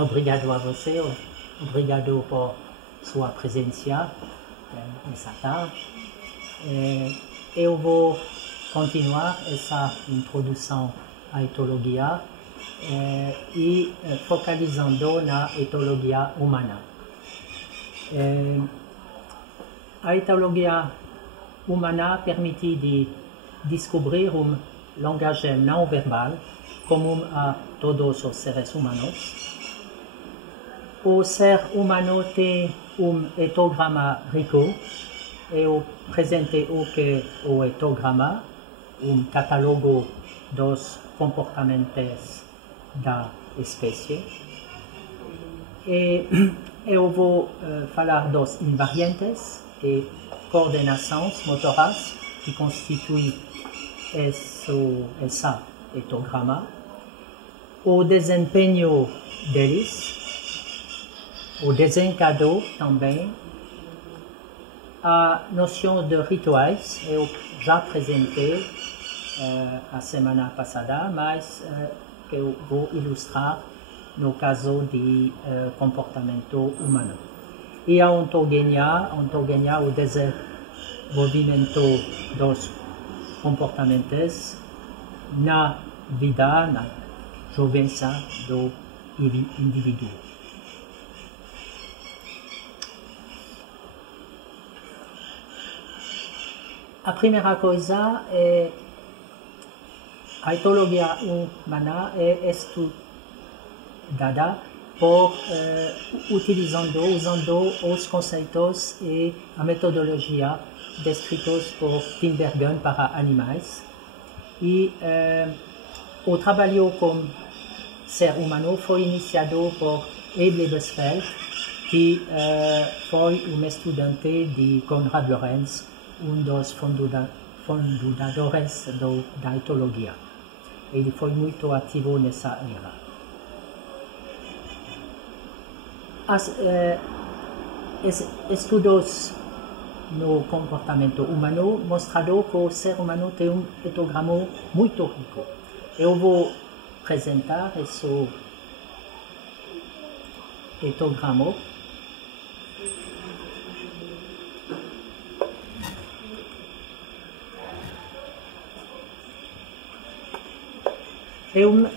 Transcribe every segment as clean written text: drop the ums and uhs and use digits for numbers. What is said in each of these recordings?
Obrigado a você, obrigado por sua presença nessa tarde. Eu vou continuar essa introdução à etologia e focalizando na etologia humana. A etologia humana permite de descobrir linguagem não verbal comum a todos os seres humanos. O ser humano tem etograma rico. Eu apresentei o que o etograma, catálogo dos comportamentos da espécie. E eu vou falar dos invariantes e coordenações motoras que constituem esse etograma, o desempenho deles, o desencadeio também, a noção de rituais. Eu já apresentei a semana passada, mas eu vou ilustrar no caso de comportamento humano. E a ontogenia, o desenvolvimento dos comportamentos na vida, na juventude do indivíduo. A primeira coisa é a etologia humana é estudada usando os conceitos e a metodologia descritos por Tim Bergen para animais. E o trabalho com ser humano foi iniciado por Abe Lebesfeld, que foi estudante de Konrad Lorenz, dos fundadores da etologia. Ele foi muito ativo nessa era. Estudos no comportamento humano mostraram que o ser humano tem etograma muito rico. Eu vou apresentar esse etograma.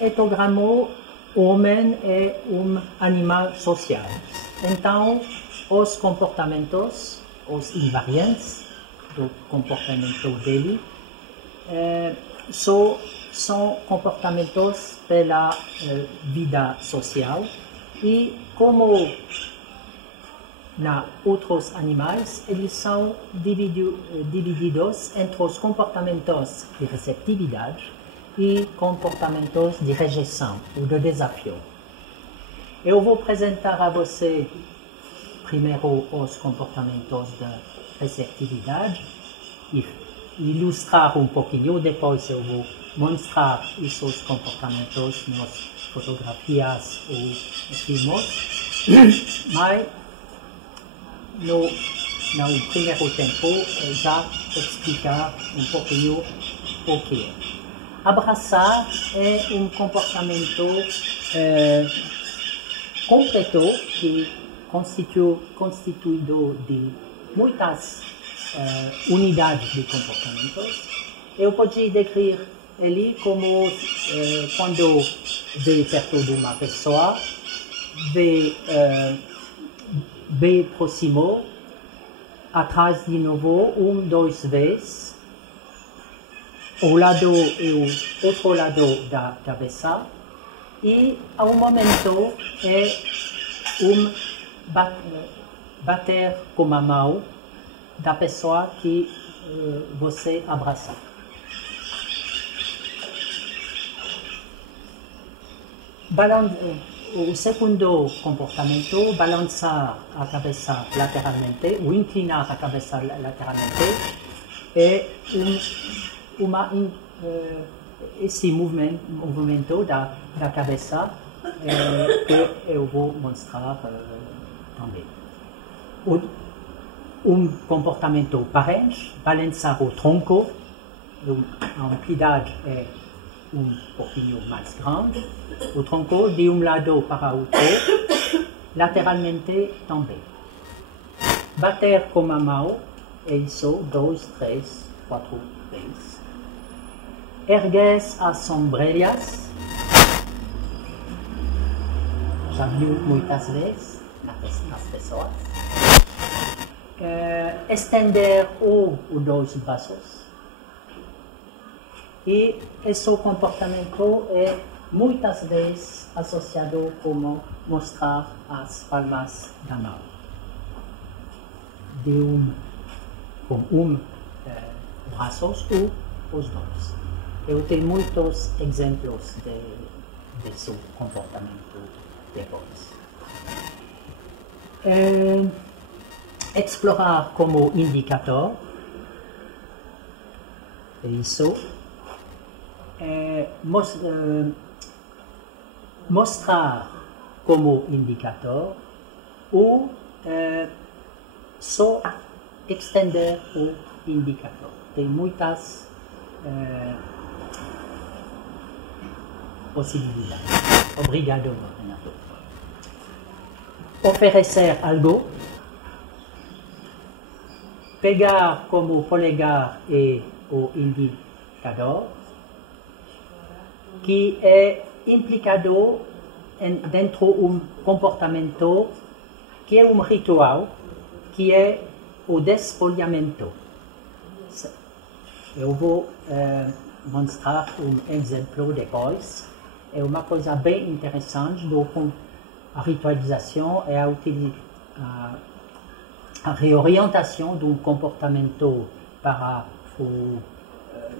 Etograma, o homem é animal social. Então, os comportamentos, os invariantes do comportamento dele, são comportamentos pela vida social e, como na outros animais, eles são divididos entre os comportamentos de receptividade e comportamentos de rejeição ou de desafio. Eu vou apresentar a você primeiro os comportamentos de receptividade e ilustrar pouquinho, depois eu vou mostrar esses comportamentos nas fotografias ou filmes, mas no primeiro tempo já explicar pouquinho o que é. Abraçar é comportamento completo que constituído de muitas unidades de comportamentos. Eu posso descrever ele como quando vê perto de uma pessoa, vê próximo, atrás de novo, duas vezes, ao lado e o outro lado da cabeça, e a momento é bater com a mão da pessoa que você abraça. O segundo comportamento, balançar a cabeça lateralmente ou inclinar a cabeça lateralmente, é esse movimento da cabeça que eu vou mostrar também. Comportamento parente, balançar o tronco, a amplitude é pouquinho mais grande, o tronco de lado para outro, lateralmente também. Bater com a mão, é isso, 2, 3, 4 vezes. Erguer as sombrilhas, já viu muitas vezes nas pessoas. Estender os dois braços. E esse comportamento é muitas vezes associado como mostrar as palmas da mão. Com braços ou os dois. Eu tenho muitos exemplos desse comportamento depois. Explorar como indicador, é isso. Mostrar como indicador ou só estender o indicador. Tem muitas possibilidades. Obrigado, Renato. Oferecer algo. Pegar como polegar e o indicador, que é implicado dentro de comportamento que é ritual, que é o desfolhamento. Eu vou mostrar exemplo depois. É uma coisa bem interessante a ritualização e a reorientação do comportamento para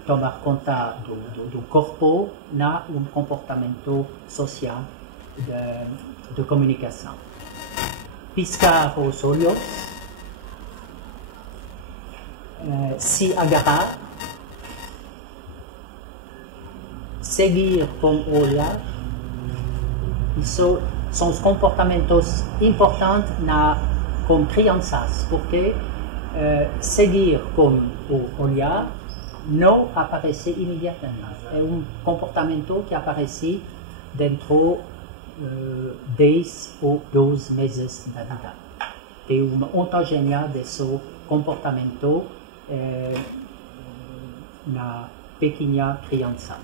tomar conta do corpo no comportamento social de comunicação. Piscar os olhos, se agarrar, seguir com o olhar. Isso são os comportamentos importantes com crianças, porque seguir com o olhar não aparece imediatamente. É comportamento que aparece dentro 10 ou 12 meses da vida. Tem uma ontogênia desse comportamento na pequena criança.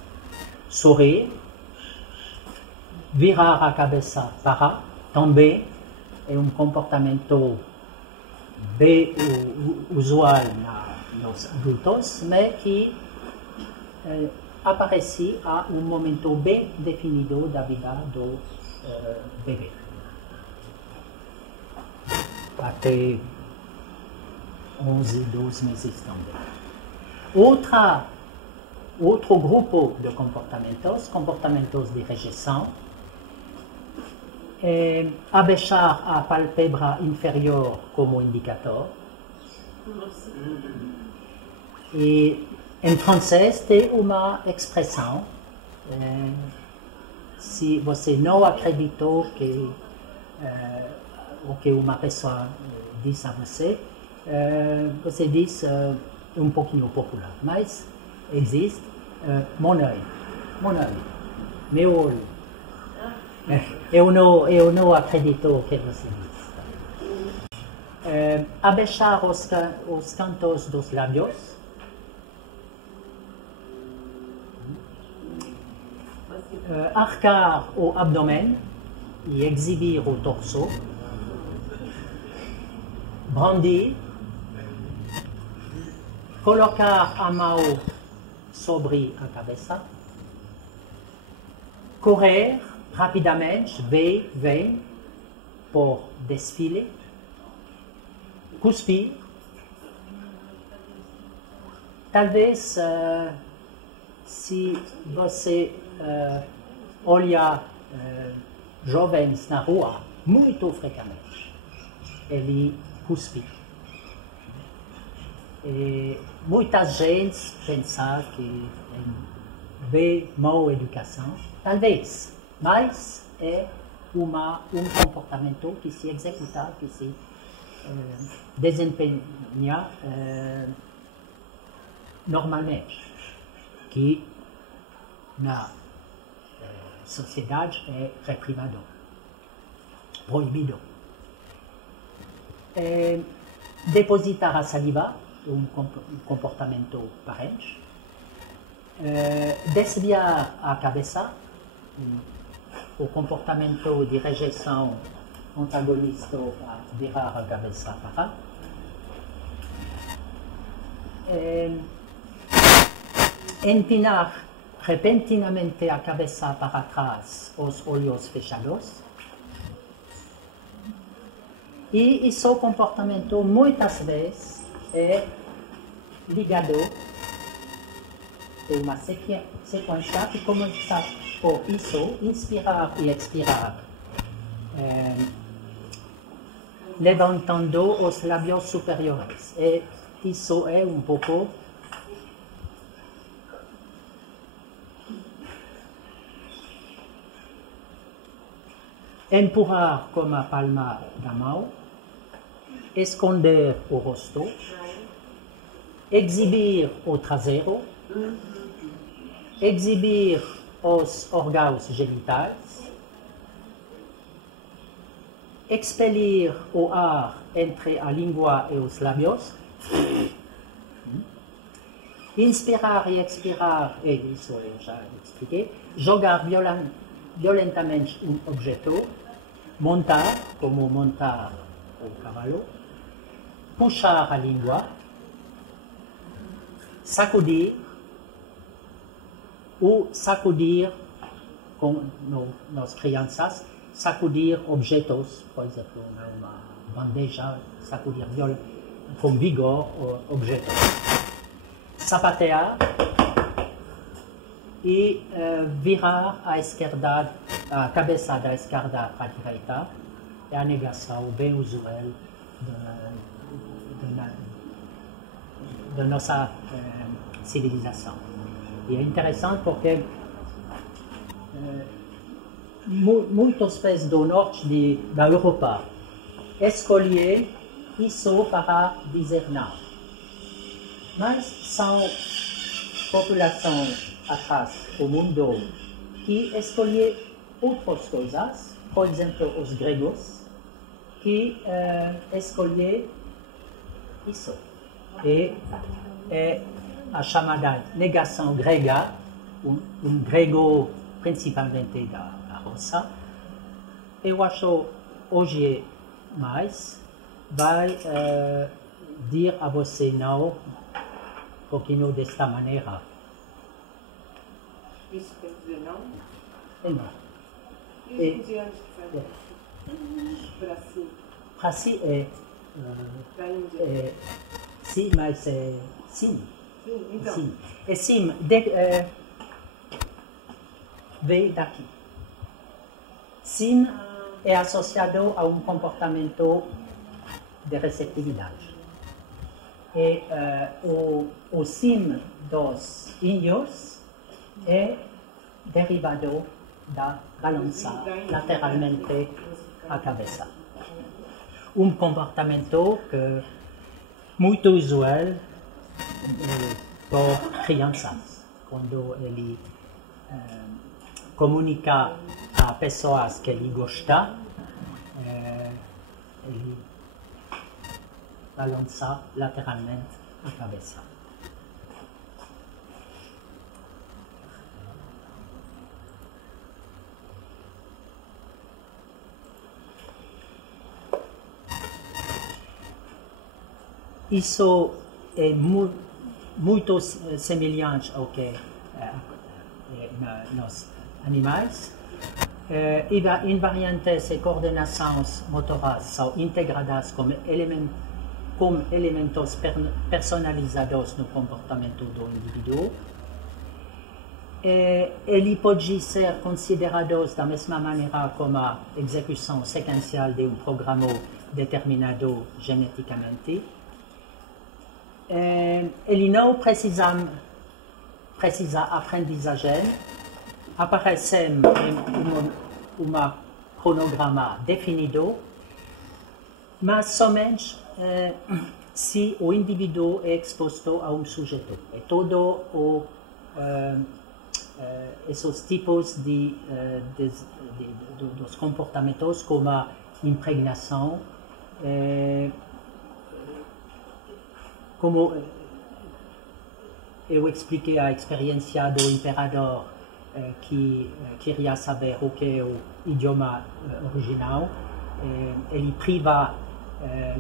Sorrir, virar a cabeça para, também é comportamento bem usual nos adultos, mas que aparece a momento bem definido da vida do bebê. Até 11, 12 meses também. Outro grupo de comportamentos de rejeição, abaixar a pálpebra inferior como indicador. E em francês tem uma expressão, se você não acreditou o que uma pessoa diz a você, você diz pouquinho popular, mas existe meu olho. Eu não acredito o que você diz. Abaixar os cantos dos lábios. Arcar o abdômen e exibir o torso. Brandir. Colocar a mão sobre a cabeça. Correr rapidamente, vem, por desfile. Cuspir. Talvez, se você olha jovens na rua, muito frequentemente, ele cuspe. E muita gente pensa que é bem má educação, talvez, mas é comportamento que se executa, que se desempenha normalmente, que na sociedade é reprimado, proibido. Depositar a saliva, um comportamento parente. Desviar a cabeça, o comportamento de rejeição antagonista a virar a cabeça para. Empinar repentinamente a cabeça para trás, os olhos fechados. E esse comportamento muitas vezes é ligado a uma sequência que começa por isso, inspirar e expirar, levantando os lábios superiores. E isso é um pouco empurrar com a palma da mão, esconder o rosto, exibir o traseiro, exibir os órgãos genitais, expelir o ar entre a língua e os lábios, inspirar e expirar, e isso eu já expliquei, jogar violentamente um objeto, montar, como montar o cavalo, puxar a língua, sacudir, ou sacudir, como nas crianças, sacudir objetos, por exemplo, uma bandeja, sacudir com vigor objetos. Sapatear e virar a esquerda, a cabeça da esquerda para a direita, é a negação bem usual da nossa civilização. E é interessante porque muitos países do norte da Europa escolhem isso para dizer não. Mas são populações atrás do mundo que escolhem outras coisas, por exemplo, os gregos, que escolhem isso. E é a chamada negação grega, um grego principalmente da Rússia. Eu acho hoje mais vai dir a você não um pouquinho desta maneira. Isso quer dizer não? É não. E os indianos que fazem para si? Para si é... Da Índia? Sim, mas é sim. Sim, então. Sim. E sim, veio daqui. Sim é associado a um comportamento de receptividade. E o sim dos índios é derivado da balançar lateralmente a cabeça. Um comportamento que muito usual por crianças, quando ele comunica a pessoas que ele gosta, ele balança lateralmente a cabeça. Isso é muito semelhante ao que nos animais. Invariantes e coordenações motoras são integradas como elementos personalizados no comportamento do indivíduo. Ele pode ser considerado da mesma maneira como a execução sequencial de um programa determinado geneticamente. Ele não precisa aprendizagem, aparece um cronograma definido, mas somente se o indivíduo é exposto a um sujeito. E todo o esos tipos dos comportamentos como impregnação, como eu expliquei a experiência do imperador que queria saber o que é o idioma original, ele priva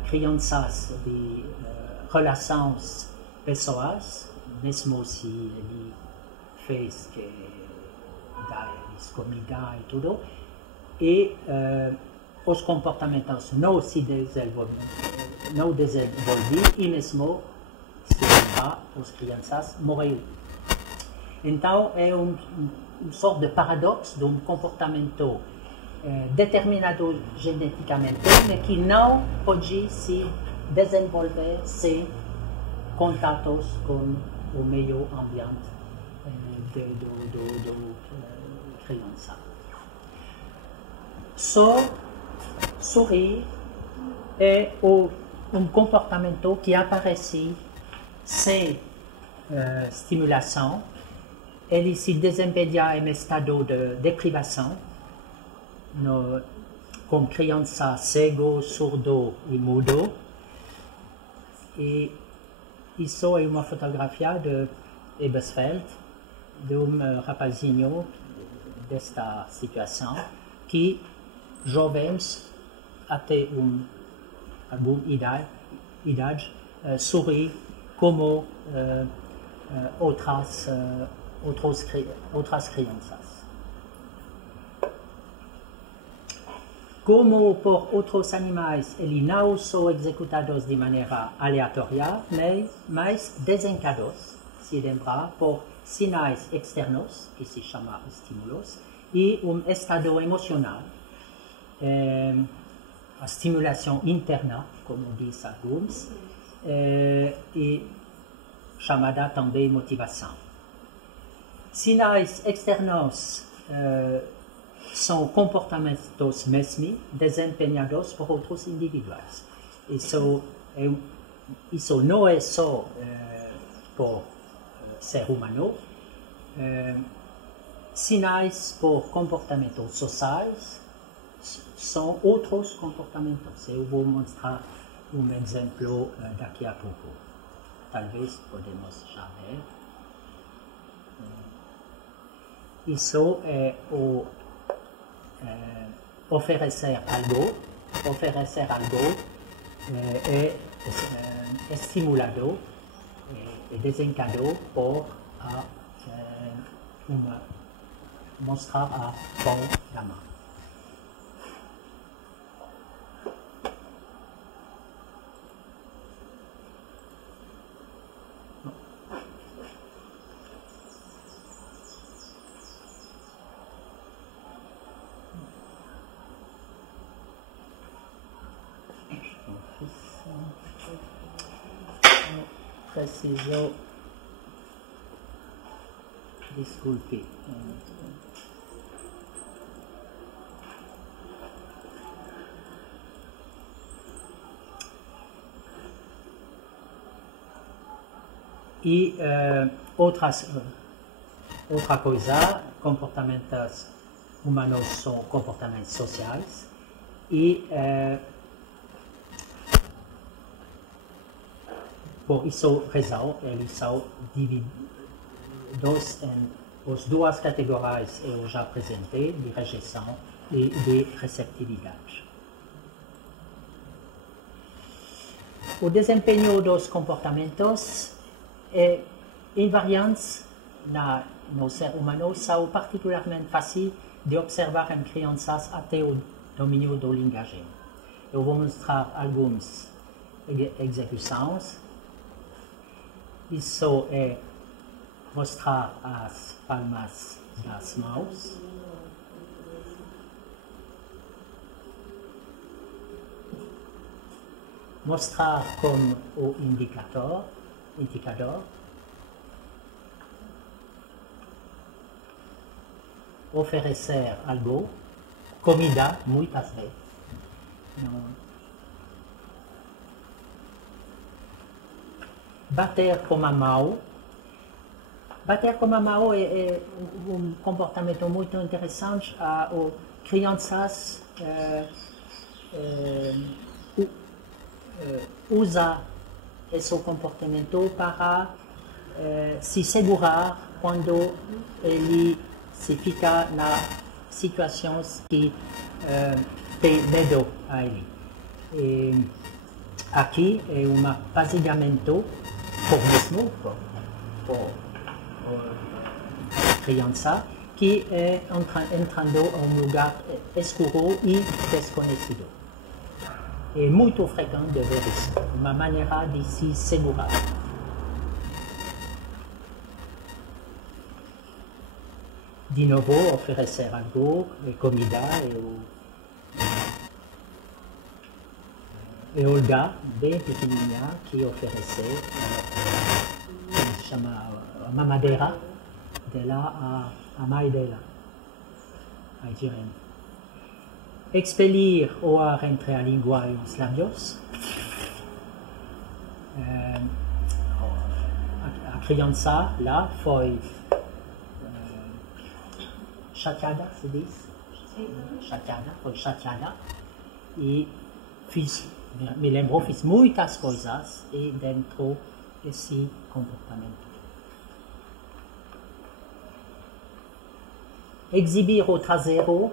crianças de relações pessoais, mesmo se ele fez que dá-lhes comida e tudo, e os comportamentos não se desenvolvem, e mesmo se não, as crianças morreram. Então, é sorte de paradoxo de comportamento determinado geneticamente, mas que não pode se desenvolver sem contatos com o meio ambiente do criança. Só sorrir é comportamento que aparece sem estimulação. Ele se desempenha em estado de deprivação, com criança cego, surdo e mudo. E isso é uma fotografia de Ebersfeld, de rapazinho desta situação, que jovens até alguma idade sorri como outras crianças. Como por outros animais, eles não são executados de maneira aleatória, mas desencadeados, se lembrar, por sinais externos, que se chama estímulos, e estado emocional, a estimulação interna, como diz alguns, e chamada também motivação. Sinais externos são comportamentos mesmos desempenhados por outros indivíduos. Isso não é só por ser humano. Sinais por comportamentos sociais são outros comportamentos. Eu vou mostrar exemplo daqui a pouco. Talvez podemos já ver. Isso é oferecer algo é estimulado e desencadeado por mostrar a pão da mão. Preciso, desculpe. E outra coisa, comportamentos humanos são comportamentos sociais e por isso razão eles são divididos em as duas categorias que eu já apresentei, de rejeição e de receptividade. O desempenho dos comportamentos invariantes no ser humano são particularmente fáceis de observar em crianças até o domínio da linguagem. Eu vou mostrar algumas execuções. Isso é mostrar as palmas das mãos. Mostrar com o indicador. Oferecer algo, comida, muitas vezes. Bater com a mão, bater como a Mao é comportamento muito interessante. As crianças usam esse comportamento para se segurar quando ele se fica nas situações que tem medo a ele. E aqui é um apaziguamento por criança que é entrando em um lugar escuro e desconhecido. É muito frequente de ver isso, uma maneira de se segurar. De novo, oferecer algo, comida e Olga, bem pequenininha, que oferece chama a mamadeira dela a mãe dela, a Irene. Expelir o ar entre a língua e os lábios. A criança lá foi chateada, se diz? Foi chateada e me lembro, fiz muitas coisas e dentro desse comportamento. Exibir o traseiro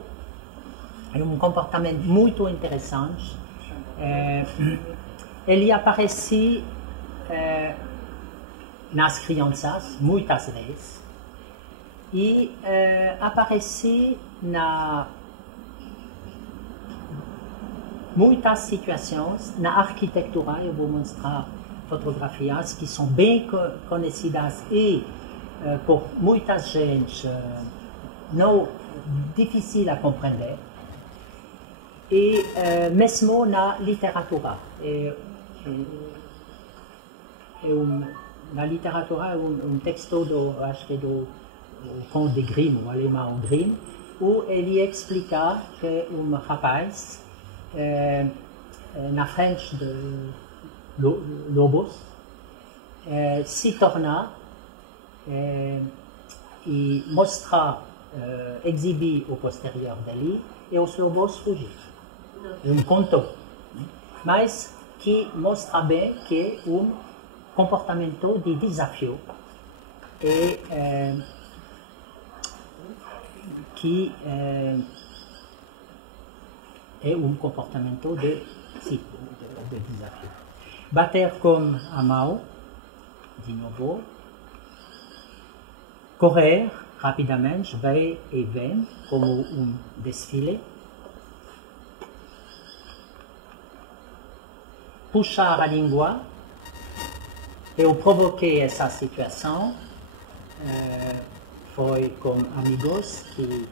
é um comportamento muito interessante. Ele aparece nas crianças muitas vezes e aparece na muitas situações na arquitetura. Eu vou mostrar fotografias que são bem conhecidas e por muita gente não difícil a compreender. E mesmo na literatura. Na literatura é texto do conto de Grimm, o alemão Grimm, où ele explica que rapaz na frente de lobos se torna e mostra, exibir o posterior dele e os lobos fugir. É conto, mas que mostra bem que é comportamento de desafio e que é comportamento de desafio. Bater com a mão, de novo. Correr rapidamente, vai e vem, como desfile. Puxar a língua. Eu provoquei essa situação. Foi com amigos que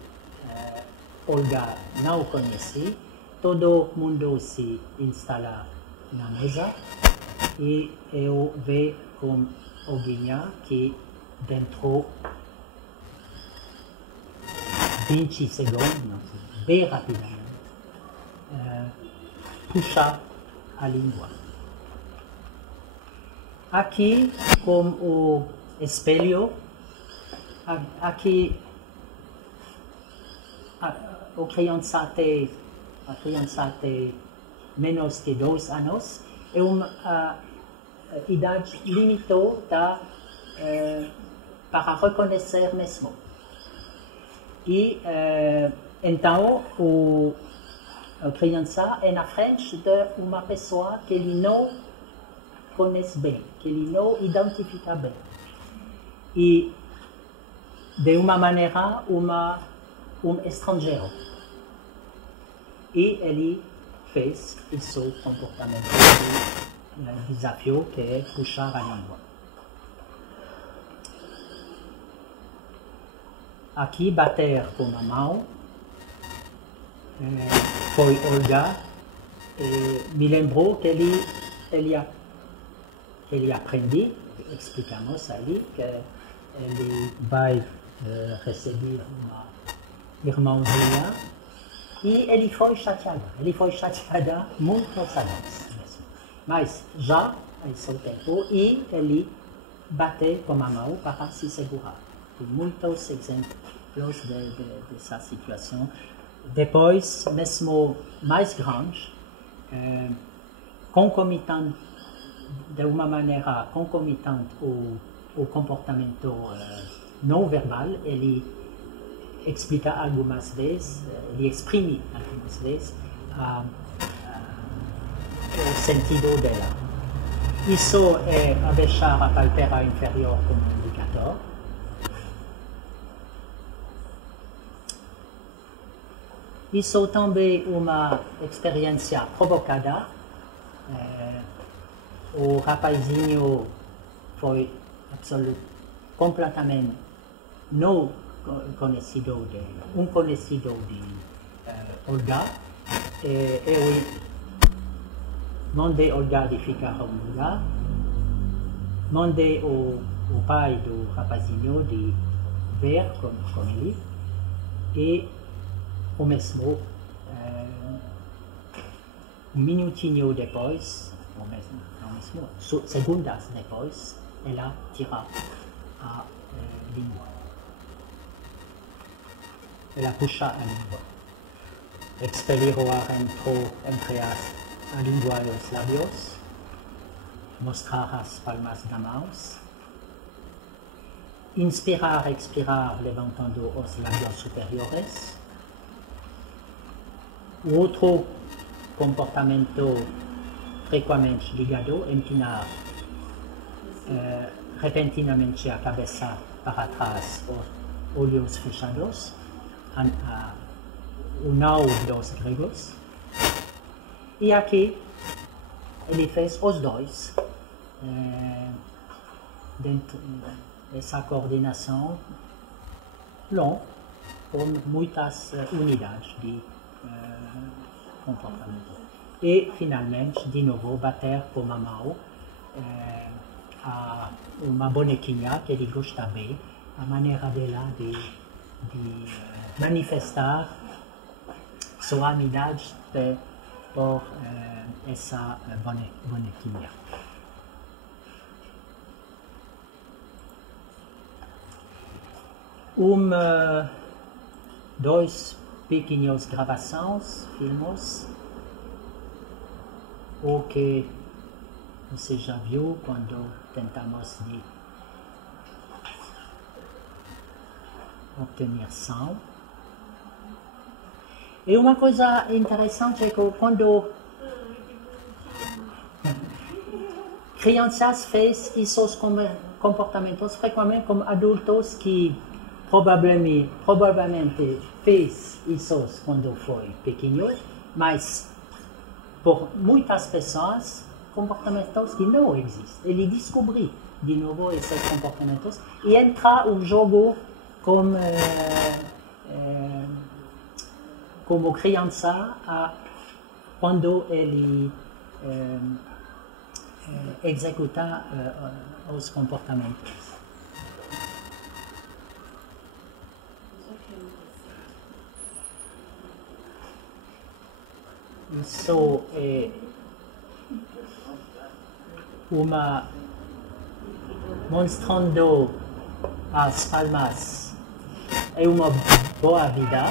Olga não conhecia. Todo mundo se instala na mesa e eu vi com Olguinha que dentro 20 segundos, bem rapidamente, puxa a língua. Aqui, com o espelho, aqui a criança tem menos de 2 anos, é uma idade limitada para reconhecer mesmo. E então a criança é na frente de uma pessoa que ele não conhece bem, que ele não identifica bem. E de uma maneira, estrangeiro. E ele fez esse comportamento de desafio que é puxar a língua. Aqui, bater com a mão, foi Olga, me lembrou que ele aprendeu, explicamos ali, que ele vai receber uma irmãzinha, e ele foi chateado muitos anos. Mas já, a seu tempo, e ele bate com a mão para se segurar. Tem muitos exemplos dessa situação. Depois, mesmo mais grande, concomitante, de uma maneira concomitante ao comportamento não verbal, ele explica algumas vezes, ele exprime algumas vezes o sentido dela. Isso é a deixar a pálpebra inferior como indicador. Isso também é uma experiência provocada. O rapazinho foi completamente não conhecido de Olga. Eu mandei Olga de ficar um lugar. Mandei o pai do rapazinho de ver com ele. E o mesmo, um minutinho depois, segundos depois, ela tira a língua. Ela puxa a língua. Expelir o ar entre a língua e os lábios. Mostrar as palmas das mãos. Inspirar, expirar, levantando os lábios superiores. O outro comportamento frequentemente ligado, empinar repentinamente a cabeça para trás, os olhos fechados, o não dos gregos. E aqui ele fez os dois, dentro dessa coordenação longa, com muitas unidades de comportamento. E, finalmente, de novo, bater com a mão a uma bonequinha que ele gosta bem, a maneira dela de manifestar sua amizade por essa bonequinha. Dois pequenos gravações, filmes, o que você já viu quando tentamos de obter som. E uma coisa interessante é que quando crianças fazem esses comportamentos frequentemente como adultos que provavelmente fez isso quando foi pequeno, mas por muitas pessoas, comportamentos que não existem. Ele descobriu de novo esses comportamentos e entra o jogo como criança quando ele executa os comportamentos. Isso é mostrando as palmas é uma boa vida.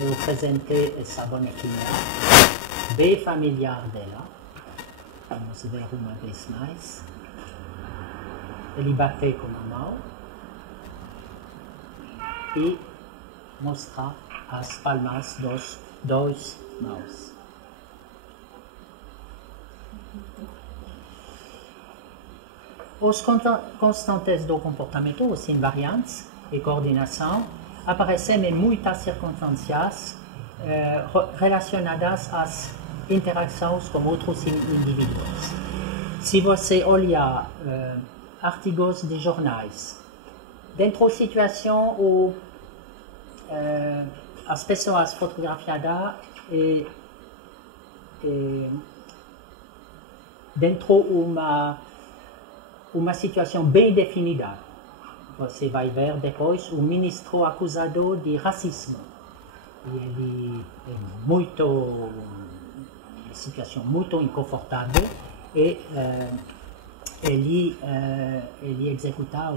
Eu apresentei essa bonequinha bem familiar dela. Vamos ver uma vez mais. Ele bateu com a mão e mostrar as palmas dos dois mãos. Os constantes do comportamento, os invariantes e coordenação, aparecem em muitas circunstâncias relacionadas às interações com outros indivíduos. Se você olhar artigos de jornais, dentro de situação où as pessoas fotografiadas e dentro uma situação bem definida. Você vai ver depois o ministro acusado de racismo. E ele é muito situação muito inconfortável e ele executa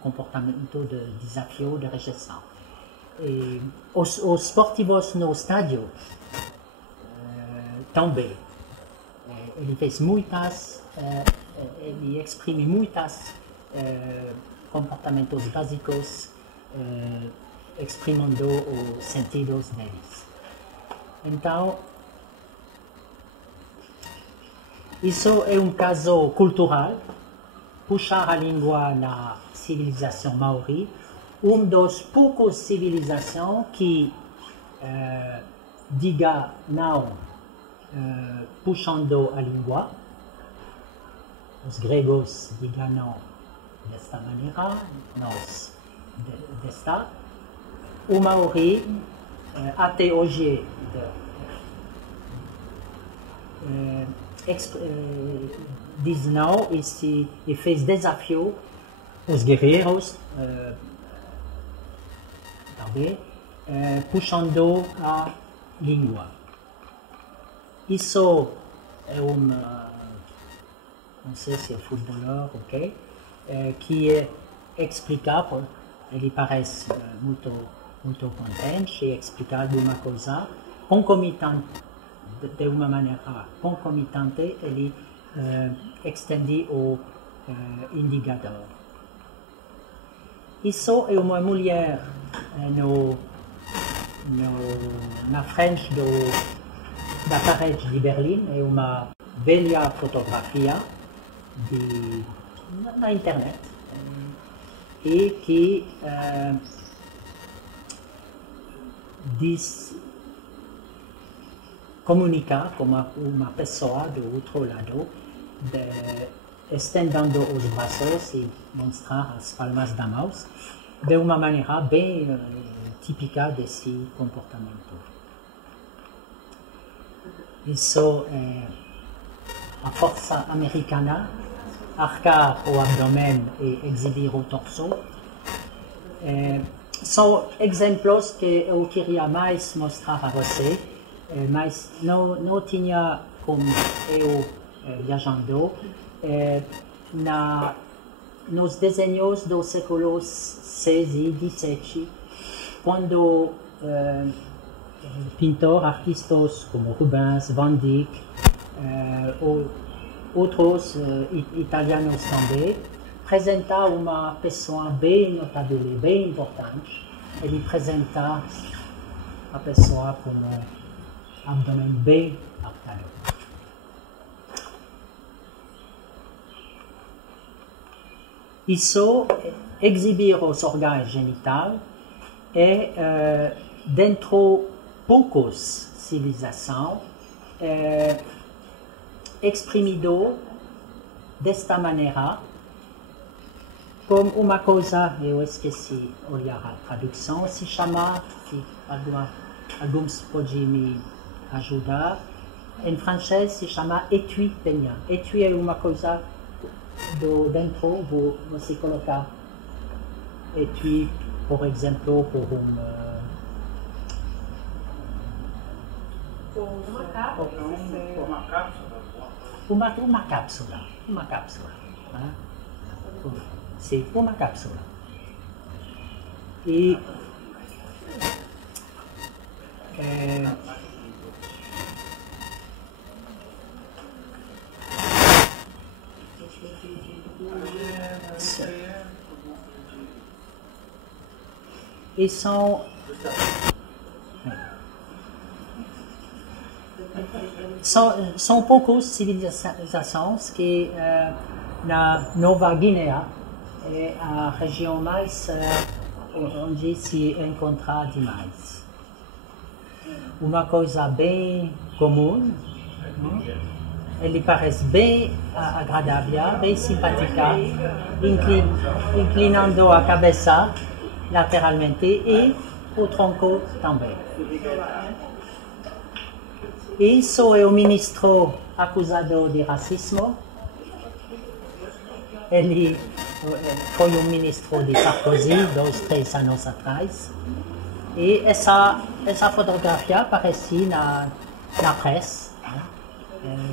comportamento de desafio, de rejeição. E os esportivos no estádio também. Ele fez ele exprime muitas comportamentos básicos, exprimando os sentidos deles. Então, isso é caso cultural, puxar a língua na civilização maori, dos poucos civilizações que diga não puxando a língua. Os gregos digam não desta maneira, nós desta. O maori, até hoje, diz não e fez desafio os guerreiros também, puxando a língua. Isso é não sei se é futeboleur, ok, que explica, ele parece muito contente e explica alguma coisa concomitante, de uma maneira concomitante, ele estende o indicador. Isso é uma mulher na frente da parede de Berlim, é uma velha fotografia na internet e que comunica com uma pessoa do outro lado, estendendo os braços e mostrar as palmas da mão de uma maneira bem típica desse comportamento. Isso é a força americana, arcar o abdômen e exibir o torso. São exemplos que eu queria mais mostrar a você, mas não tinha como eu viajando nos desenhos dos séculos XVI e XVII, quando pintores, artistas como Rubens, Van Dyck, outros italianos também, apresentam uma pessoa bem notável, bem importante. Ele apresenta a pessoa com um abdômen bem apertado. Isso, exibir os órgãos genitais, é dentro poucas civilizações exprimido desta maneira, como uma coisa, eu esqueci olhar a tradução, se chama, se alguns podem me ajudar, em francês se chama étui peignant. Étui é uma coisa dentro, você coloca étui, por exemplo, por uma cápsula. Né? Sim, uma cápsula. E são poucas civilizações que na Nova Guiné é a região mais onde se encontra demais. Uma coisa bem comum, ele parece bem agradável, bem simpática, inclinando a cabeça lateralmente e o tronco também. Isso é o ministro acusado de racismo. Ele foi um ministro de Sarkozy 2-3 anos atrás. E essa fotografia aparece na presse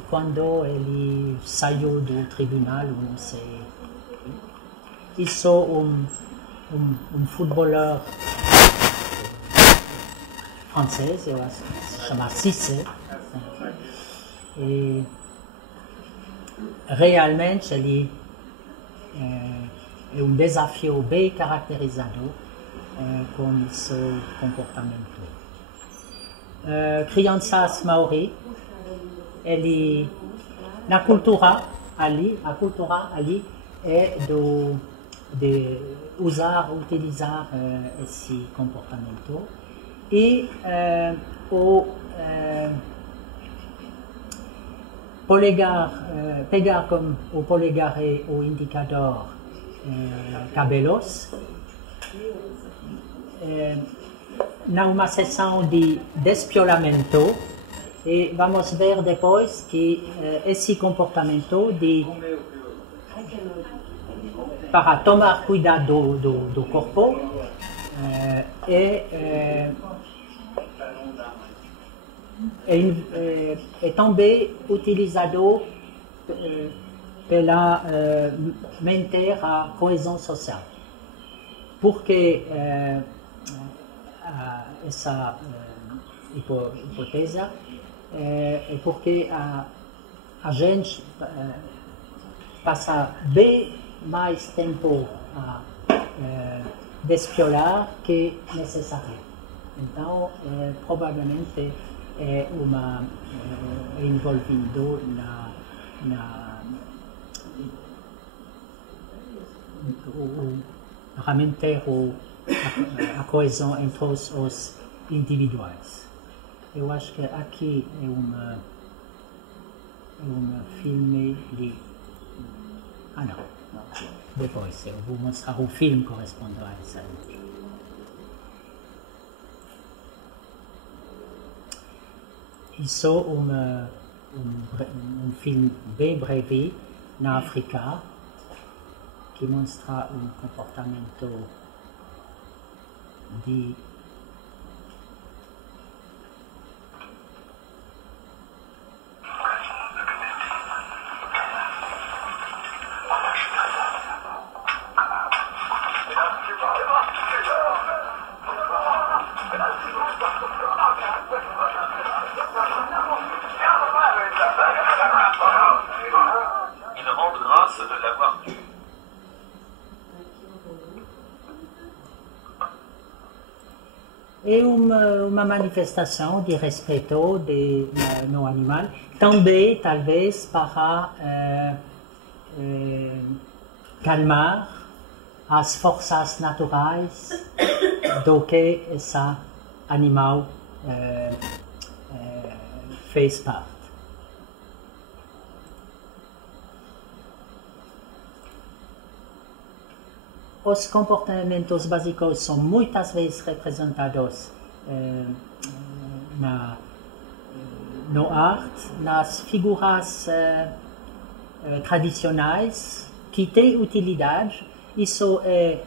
quando ele saiu do tribunal, não sei, eu sou footballeur francês, eu se chama Cissé, e realmente ele é desafio bem caracterizado com seu comportamento. Crianças maori, ele na cultura ali, a cultura ali é de utilizar esse comportamento e polegar, pegar como o polegar e o indicador cabelos numa sessão de despiolamento e vamos ver depois que esse comportamento para tomar cuidado do corpo é também utilizado para manter a coesão social. Porque essa hipótese é porque a gente passa bem mais tempo a despiolar que necessário. Então, provavelmente é envolvido para manter a coesão entre os individuais. Eu acho que aqui é um filme de... não. Depois eu vou mostrar o filme correspondente a essa. Isso um filme bem breve na África que mostra comportamento de é uma manifestação de respeito no animal, também talvez para calmar as forças naturais do que esse animal fez parte. Os comportamentos básicos são muitas vezes representados no arte, nas figuras tradicionais que têm utilidade. Isso é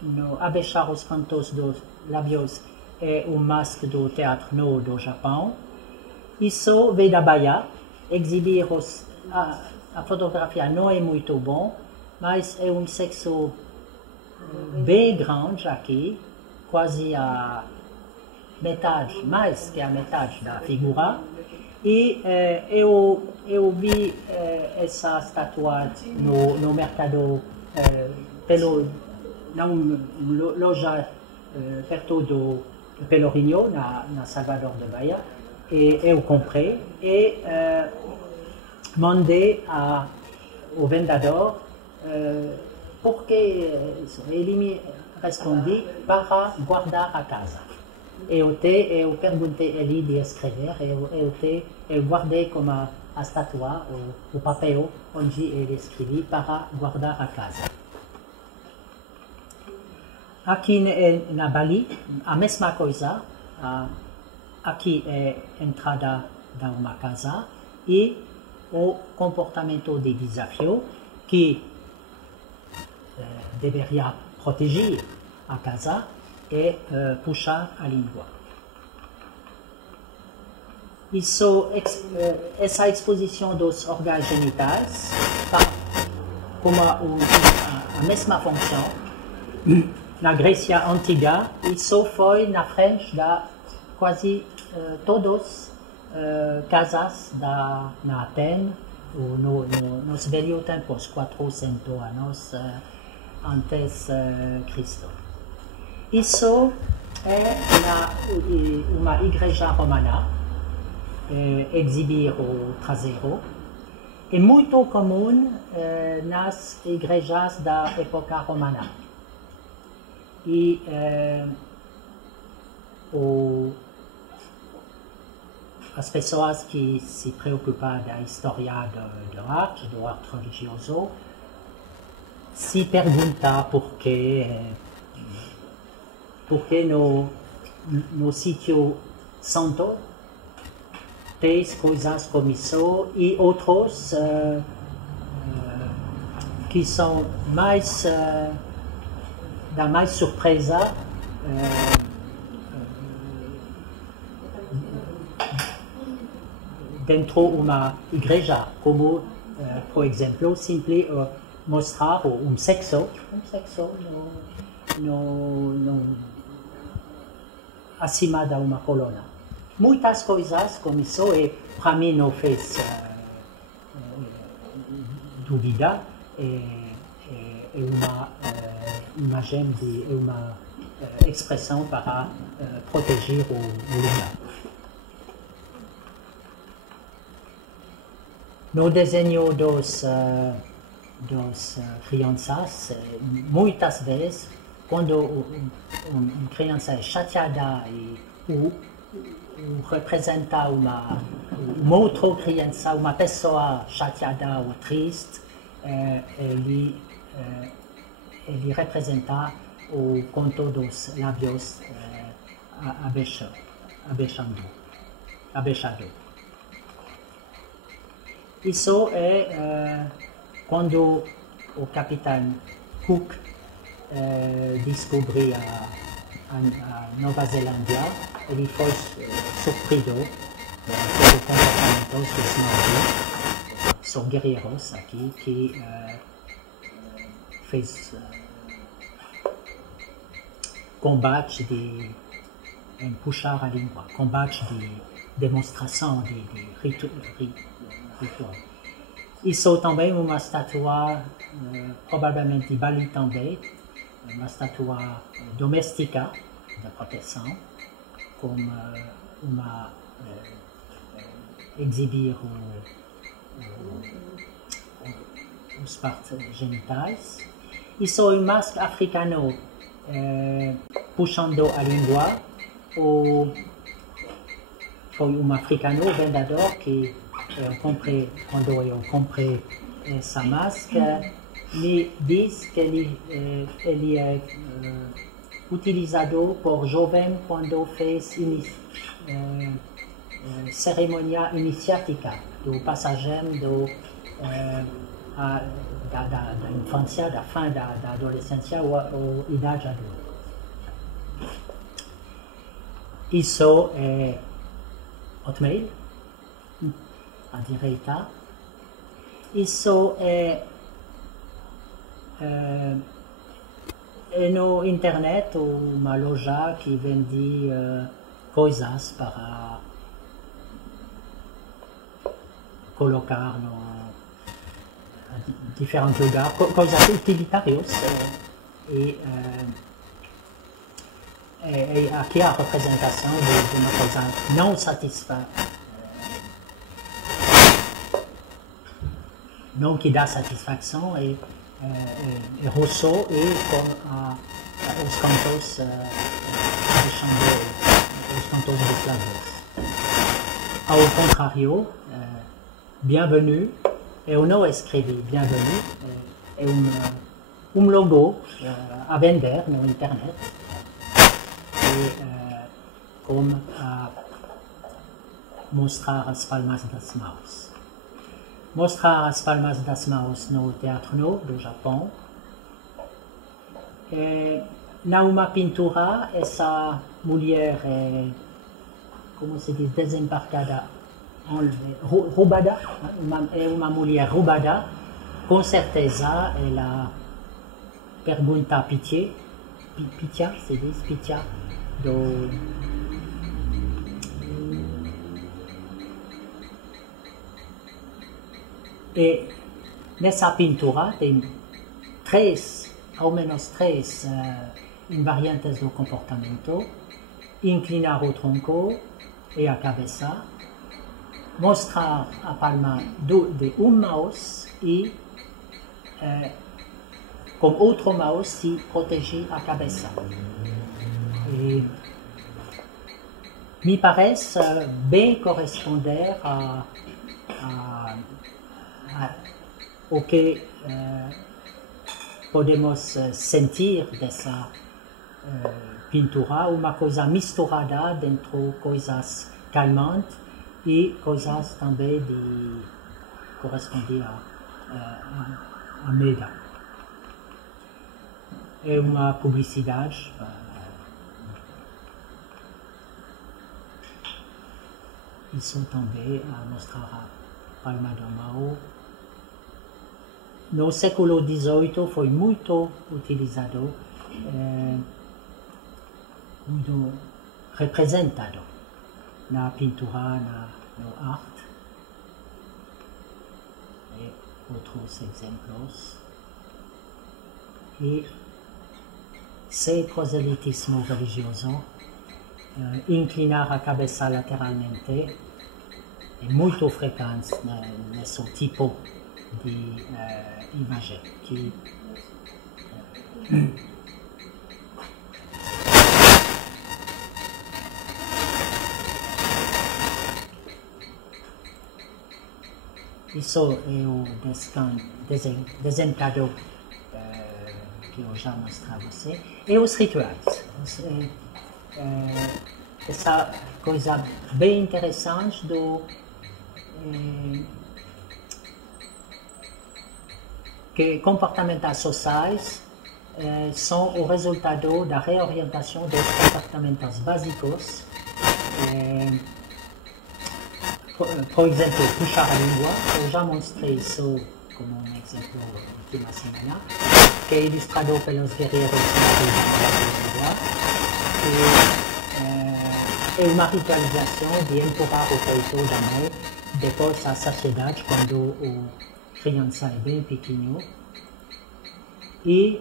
no Abechar os Cantos dos Lábios, é o masque do Teatro No do Japão. Isso veio da Bahia. Exibir a fotografia não é muito bom, mas é um sexo bem grande aqui, quase a metade, mais que a metade da figura. E eu vi essa estátua no mercado, na loja perto do Pelourinho, na Salvador de Bahia. E eu comprei e mandei ao vendedor porque ele me respondeu para guardar a casa. Eu perguntei a ele de escrever, eu guardei como a estátua, o papel onde ele escreveu para guardar a casa. Aqui na Bali, a mesma coisa. Aqui é a entrada de uma casa e o comportamento de desafio que deveria proteger a casa e puxar a língua. essa exposição dos órgãos genitais como a mesma função. Na Grécia antiga, isso foi na frente da quase todos casas na Atenas, nos velhos tempos, 400 anos antes Cristo. Isso é uma igreja romana, exibir o traseiro. É muito comum nas igrejas da época romana. E as pessoas que se preocupam da história do arte religioso, se perguntam por que no sítio santo tem coisas como isso e outros que são mais dá mais surpresa dentro de uma igreja, como, por exemplo, simplesmente mostrar sexo acima de uma coluna. Muitas coisas como isso, e para mim não fez dúvida, é uma imagem, uma expressão para proteger o lugar. No desenho dos crianças, muitas vezes, quando uma criança é chateada ou representa uma outra criança, uma pessoa chateada ou triste, ele representa o conto dos lábios abechado. Isso é quando o capitão Cook descobriu a Nova Zelândia, ele foi surpreendido pelo comportamento dos navios. São guerreiros aqui que fez combate de puxar a língua, combate de demonstração de ritual. Isso também é uma estátua, provavelmente de Bali também, uma estátua doméstica de proteção, como uma exibir os partes genitais. Isso é um masco africano puxando a língua. Foi um africano vendedor que quando eu comprei essa máscara, me diz que ele é utilizado por jovens quando fez cerimônia iniciática do passageiro da infância, da fin da adolescência ou idade adulta. Isso é Hotmail, à direita. Isso é no internet uma loja que vende coisas para colocar em diferentes lugares, coisas utilitárias. E aqui a representação de uma coisa não satisfatória, não que dá satisfação, é Rousseau e com os cantos os cantos de Flandres. Ao contrário, bienvenue, eu não escrevi bienvenue, é logo a vender na internet. Como mostrar as palmas das mãos. Mostrar as palmas das mãos no Teatro Novo do Japão. Na uma pintura, essa mulher é, como se diz, desembarcada rubada, è una mulher rubada, con certeza ela pergunta pitié, pitia, si diz, pitia, do... E nessa pintura tem ao menos três invariantes do comportamento: inclinar o tronco e a cabeça, mostrar a palma de mouse e com outro mouse se proteger a cabeça. E me parece bem corresponder ao que podemos sentir dessa pintura, uma coisa misturada dentro coisas calmantes e coisas também de corresponder a medo. É uma publicidade. Isso também a mostrar a palma da mão. No século XVIII foi muito utilizado, muito representado na pintura, no arte. E outros exemplos. E sem proselitismo religioso, inclinar a cabeça lateralmente é muito frequente nesse tipo de imagem. Isso é o desenhado que eu já mostrei a você. E os rituais. Essa coisa bem interessante que comportamentos sociais são o resultado da reorientação dos comportamentos básicos. Por exemplo, puxar a língua. Eu já mostrei isso como um exemplo na última semana, que é ilustrado pelos guerreiros da língua. É uma ritualização de empurrar o peito da mãe depois à saciedade, quando o criança é bem pequeno, e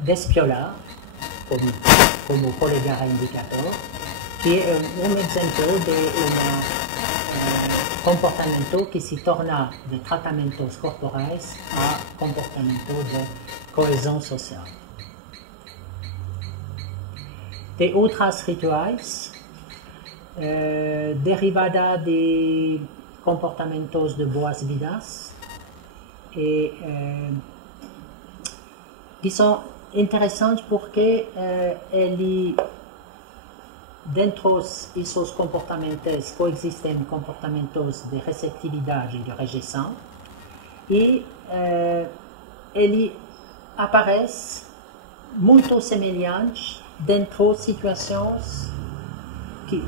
despiolar, como o polegar indicador, que é um exemplo de um comportamento que se torna de tratamentos corporais a comportamento de coesão social. Tem outros rituais derivados de comportamentos de boas-vidas e que são interessantes porque dentro desses comportamentos coexistem comportamentos de receptividade e de rejeição, e ele aparece muito semelhante dentro de situações que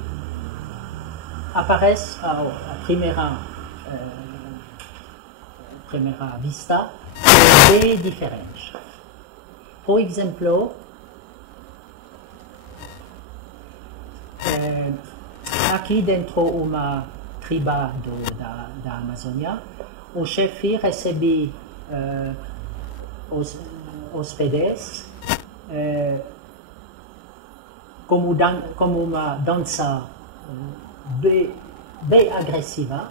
aparecem à primeira vista bem diferentes. Por exemplo, aqui dentro de uma tribo da Amazônia, o chefe recebe os hóspedes como uma dança bem agressiva,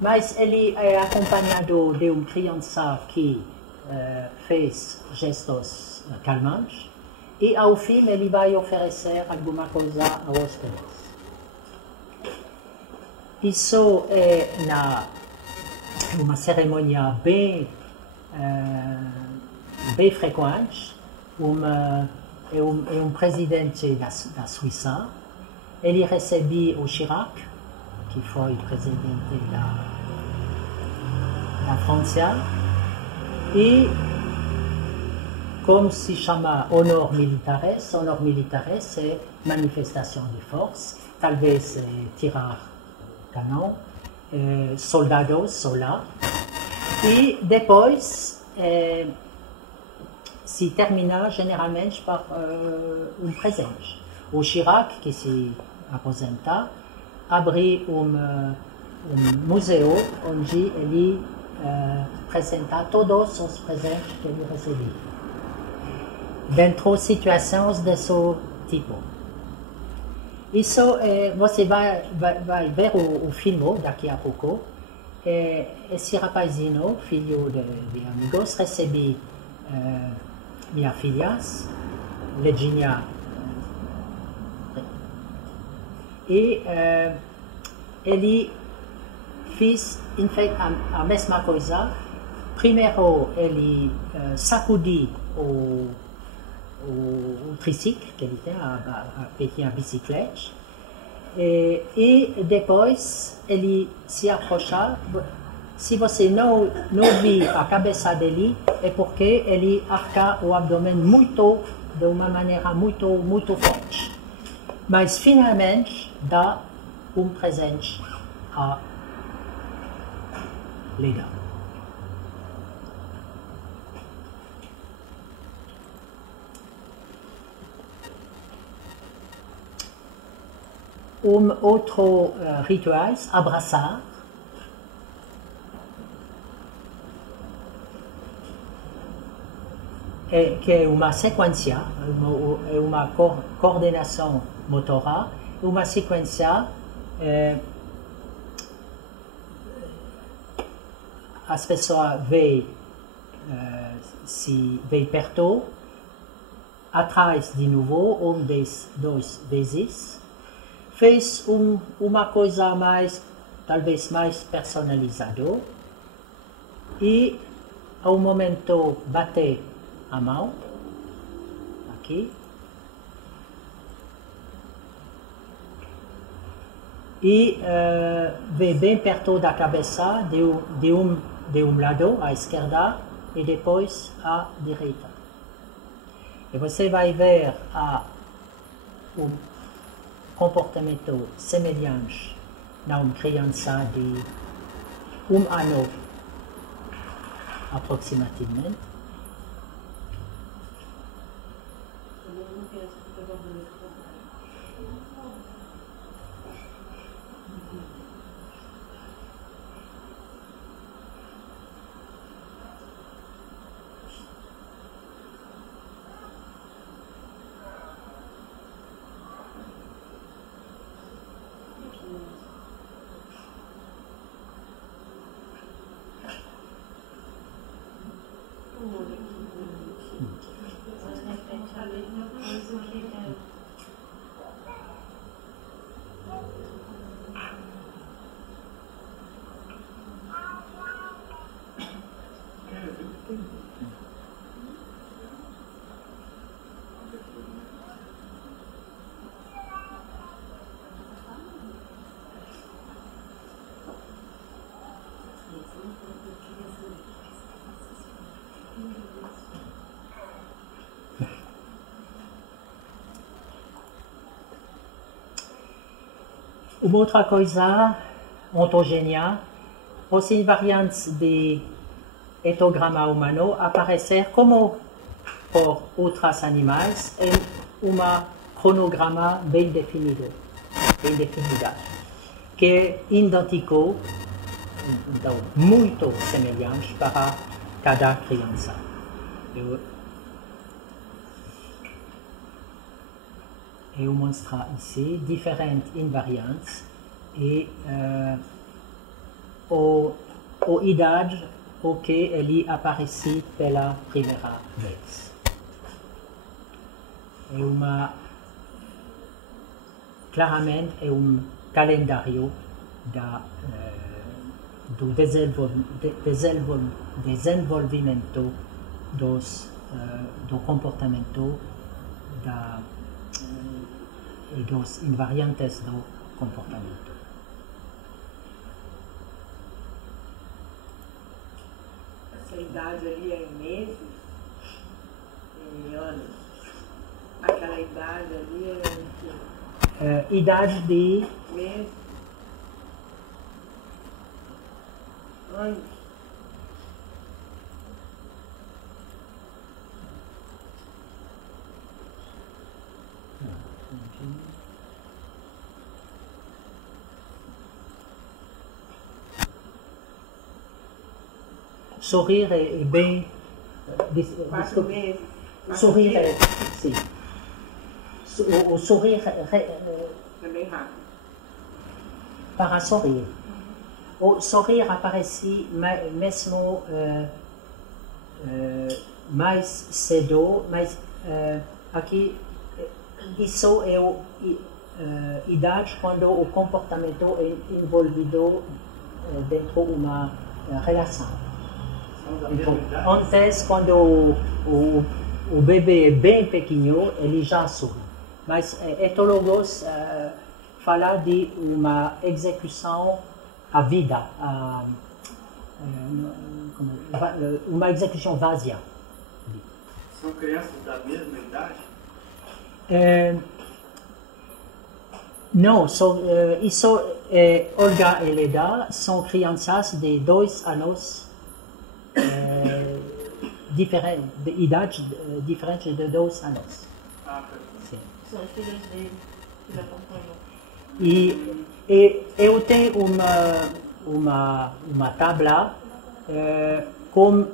mas ele é acompanhado de uma criança que fez gestos calmantes, e ao fim ele vai oferecer alguma coisa aos hóspedes. Isso é uma cerimônia bem frequente. É um presidente da Suíça. Ele recebe o Chirac, que foi presidente da França, e como se chama honor militares é manifestação de força, talvez tirar canão, soldados sola, e depois se termina generalmente par presente. O Chirac, que se aposenta, abriu museu onde ele apresenta todos os presentes que ele recebeu. Dentro de situações desse tipo. Isso você vai ver o filme daqui a pouco. Esse rapazinho, filho de amigos, recebeu minhas filhas, Virginia, e ele fez em feito a mesma coisa. Primeiro ele sacudiu o triciclo que ele tem, a pequena bicicleta, e depois ele se approcha. Se você não vê a cabeça dele, é porque ele arca o abdômen de uma maneira muito forte. Mas finalmente dá presente a Leda. Outro ritual, abraçar. Que é uma sequência, é uma coordenação motora, uma sequência. As pessoas veem perto, atrás de novo, duas vezes, fez uma coisa talvez mais personalizada, e ao momento bater a mão, aqui, e vê bem perto da cabeça de lado, à esquerda, e depois à direita. E você vai ver comportamento semelhante na uma criança de ano aproximadamente. Uma outra coisa ontogênica, os invariantes de etograma humano aparecer como por outros animais em cronograma bem definida, que é idêntico, então muito semelhante para cada criança. Eu mostrar ici diferentes invariantes e a idade o que ele apareceu pela primeira vez. Claramente é calendário do desenvolvimento do comportamento e dos invariantes do comportamento. Essa idade ali é em meses? Em anos? Aquela idade ali é em que? Idade de... Mês? Ai, Sorrir é bem. 4 meses. Sorrir é. Sim. O sorrir É bem rápido. para sorrir. O sorrir aparece mesmo mais cedo, mas aqui isso é a idade quando o comportamento é envolvido dentro de uma relação. Então, antes, quando o bebê é bem pequeno, ele já sorri. Mas etólogos falam de uma execução à vida, uma execução vazia. São crianças da mesma idade? Não, isso Olga e Leda são crianças de 2 anos de idade diferente de 2 anos. Sim. São os filhos dele que ele acompanhou. E eu tenho uma tabla com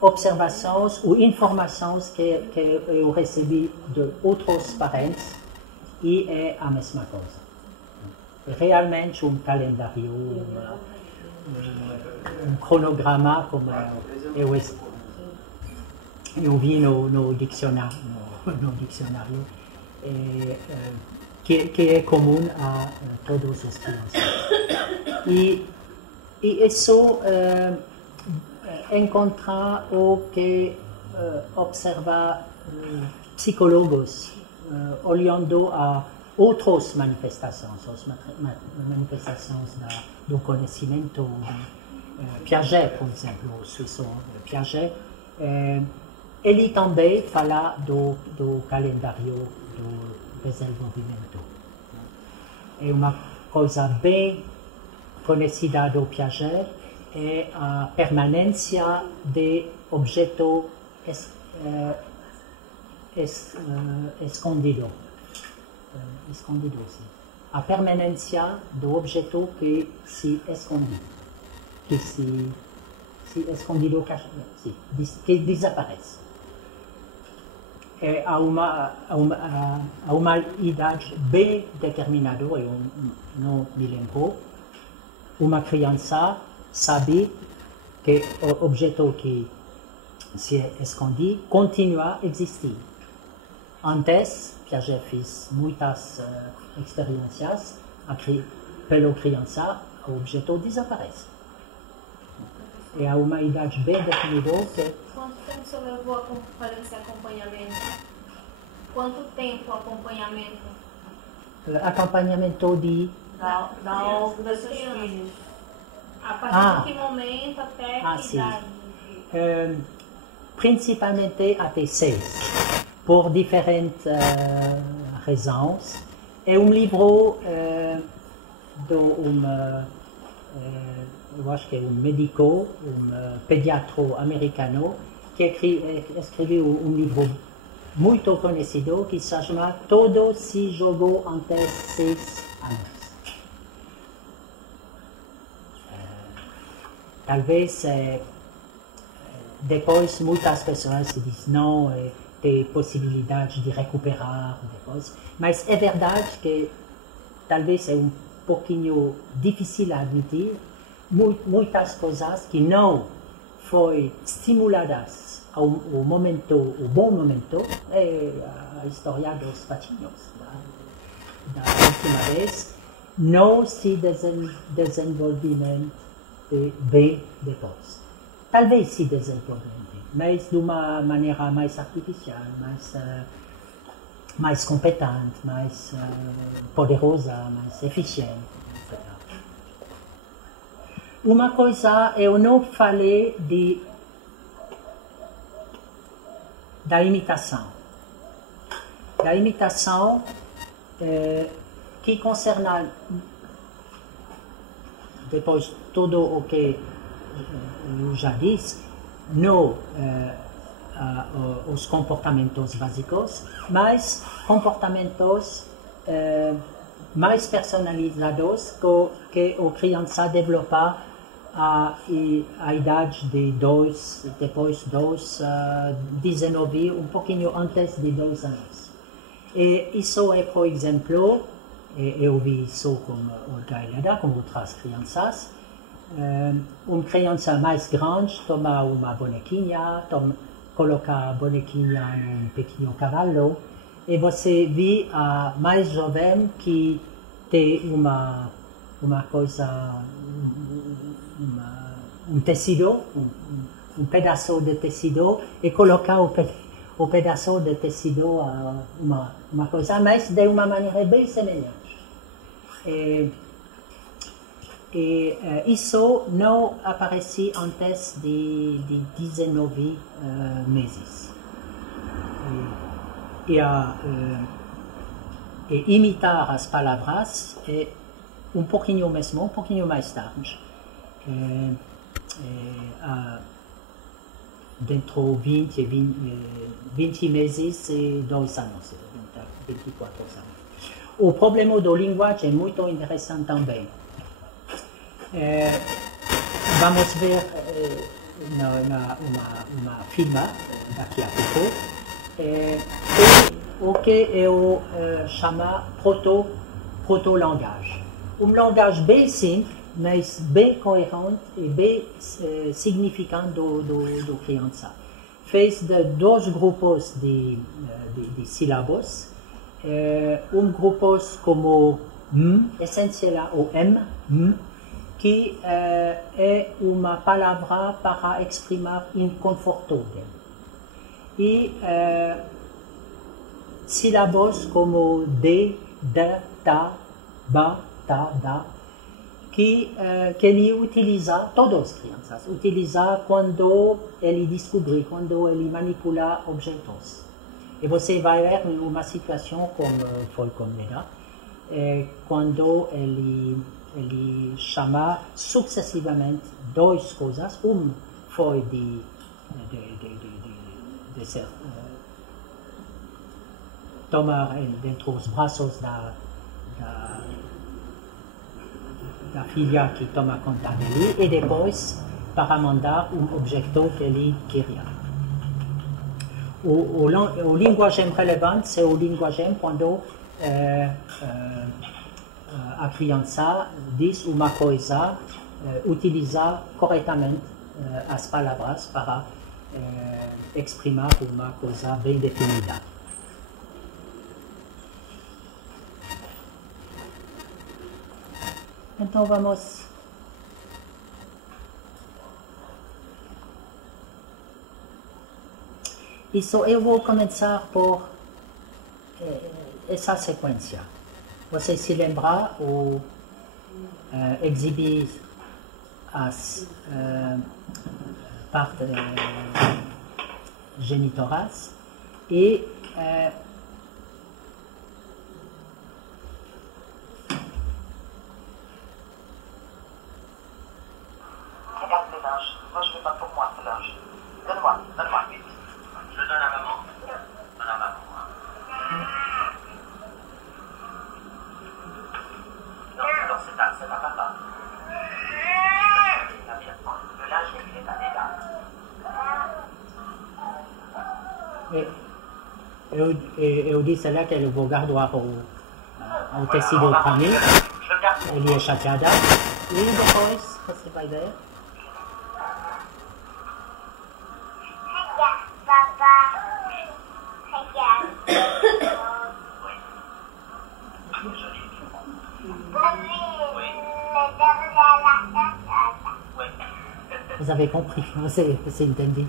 observações ou informações que eu recebi de outros parentes e é a mesma coisa. Realmente um calendário, um cronograma como eu vi no dicionário, que é comum a todos os crianças. E isso encontra o que observa psicólogos olhando a outras manifestações, manifestações do conhecimento. Piaget, por exemplo, o suíço Piaget, ele também fala do calendário do desenvolvimento. É uma coisa bem conhecida do Piaget, é a permanência de objeto escondido. Escondido, sim. A permanência do objeto que se esconde, que se escondido, que desaparece. A uma idade bem determinada, eu não me lembro, uma criança sabe que o objeto que se esconde continua a existir. Antes, Piaget fez muitas experiências, pela criança, o objeto desaparece. É a uma idade bem definida que... Quanto tempo você levou para esse acompanhamento? Quanto tempo o acompanhamento? Acompanhamento de... Da Olga dos seus filhos. A partir de que momento até que idade? Principalmente até 6, por diferentes razões. É um livro eu acho que é um médico, um pediatra americano, que escreveu um livro muito conhecido que se chama Todo se jogou até 6 anos. Talvez depois muitas pessoas se dizem não, tem possibilidade de recuperar depois, mas é verdade que talvez é um pouquinho difícil a admitir, muitas coisas que não foram estimuladas ao momento, o bom momento, é a história dos patinhos da última vez, não se desenvolvimento bem depois. Talvez se desenvolvimento, mas de uma maneira mais artificial, mais competente, mais poderosa, mais eficiente, etc. Uma coisa, eu não falei da imitação. Da imitação que concerna depois tudo o que jadis, não os comportamentos básicos, mas comportamentos mais personalizados que a criança developa a idade de depois 19, um pouquinho antes de 2 anos. E isso é, por exemplo, eu vi isso com Olga e Leda, com outras crianças. Uma criança mais grande toma uma bonequinha, coloca a bonequinha num pequeno cavalo, e você vê a mais jovem que tem uma coisa, um tecido, um pedaço de tecido, e coloca o pedaço de tecido a uma coisa, mas de uma maneira bem semelhante. E isso não aparece antes de 19 meses. E imitar as palavras é um pouquinho mesmo, um pouquinho mais tarde. Dentro de 20 meses e 2 anos, 24 anos. O problema da linguagem é muito interessante também. Vamos ver uma filma daqui a pouco. O que eu chamo proto-langage. Um langage bem simples, mas bem coerente e bem significante do criança. Fez de 2 grupos de sílabos. Grupo como essencial ou M, que é uma palavra para exprimar inconforto. E sílabos como de, ta, ba, ta, da, que ele utiliza, todas as crianças, utiliza quando ele descobre, quando ele manipula objetos. E você vai ver uma situação como foi com Leda, quando ele chama sucessivamente 2 coisas. Foi de ser tomar dentro dos braços da filha que toma conta dele, e depois para mandar objeto que ele queria. O linguagem relevante é o linguagem quando a criança diz uma coisa, utiliza corretamente as palavras para exprimar uma coisa bem definida. Então vamos eu vou começar por essa sequência. Você se lembra ou exibir as partes genitorais e regarde les linges. Moi, je fais pas pour moi ce linge. Donne-moi vite. Je le donne à maman. Donne à maman. Non, c'est à papa. Le linge, il est allé là. Eu disse lá que eu vou guardar o tecido para mim. Ele é chateada. E depois você vai ver. Vous avez compris, c'est entendu.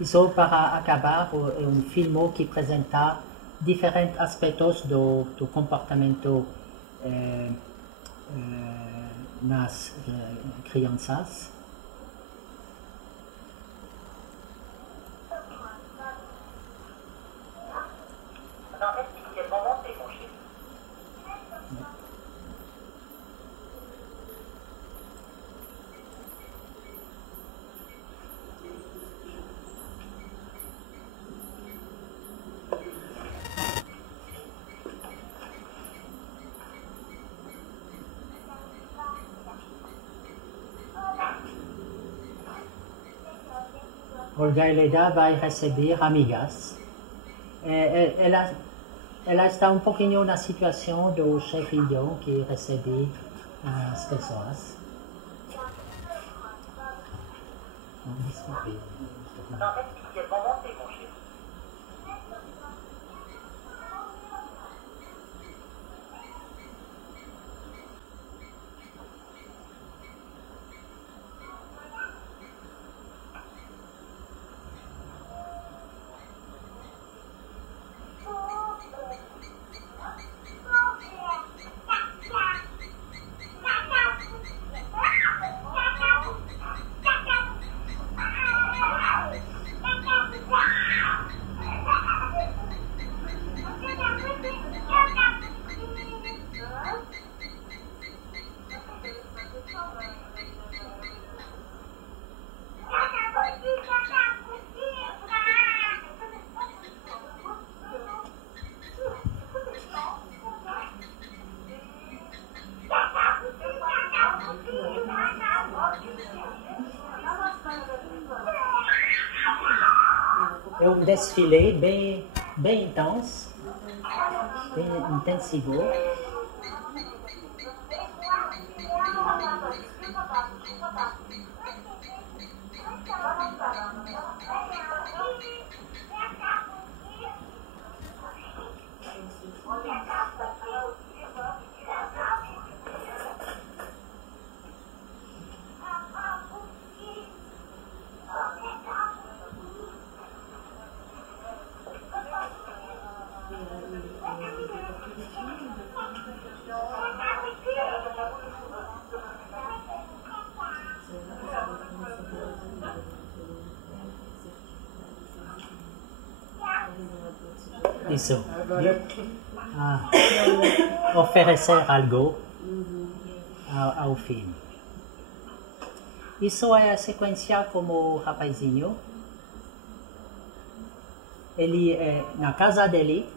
Isso para acabar é filme que apresenta diferentes aspectos do comportamento nas crianças. Olga Heleda vai receber amigas. Ela está um pouquinho na situação do chefe Indião que recebe as pessoas. Desculpe. Non, expliquez-moi, montez, mon chef. É um desfile bem intenso, bem intensivo. Isso. Oferecer algo ao filho. Isso é a sequência como o rapazinho. Ele é na casa dele.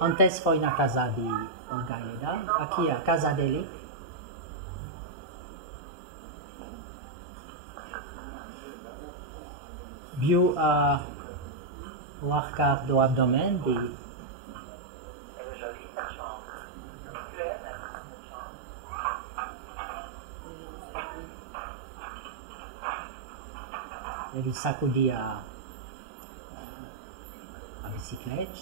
Antes foi na casa de Olga Heleda. Aqui é a casa dele. Viu o arcade do abdômen de Elle est jolie, cette chambre. Tu aimes cette chambre? ele sacudia a bicicleta.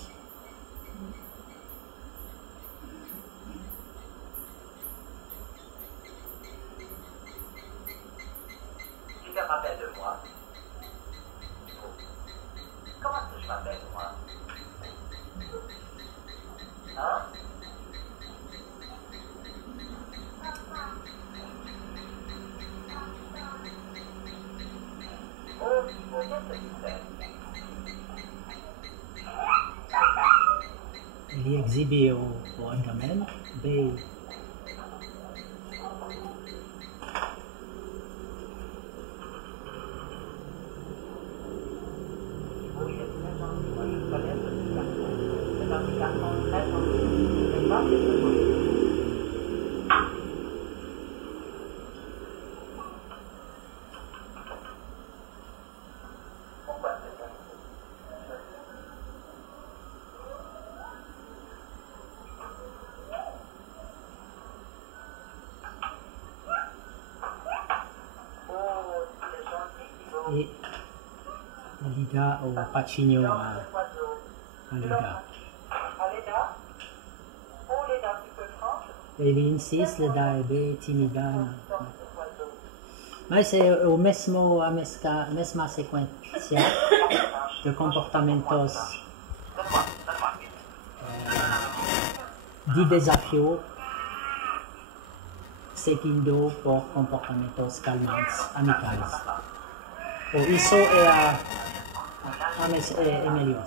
Tu te rappelles de moi? Comment est-ce que je m'appelle, moi? Hein? Oh, qu'est-ce que tu fais? Ele exibia o abdômen bem. Oui, c'est très gentil. Moi, je connais ce petit garçon. C'est un petit garçon très gentil. C'est pas très gentil. Pourquoi c'est ça? Oh, c'est gentil, Thibaut. E ele dá o patinho Dans a le oiseau. Leda. Aleda? Oh, Leda, tu peux prendre? Ele insiste, Leda é bem tímida. Dans cet oiseau. Mas é o mesmo, a mesma sequência de comportamentos de desafio seguindo por comportamentos calmantes, amicais. Isso é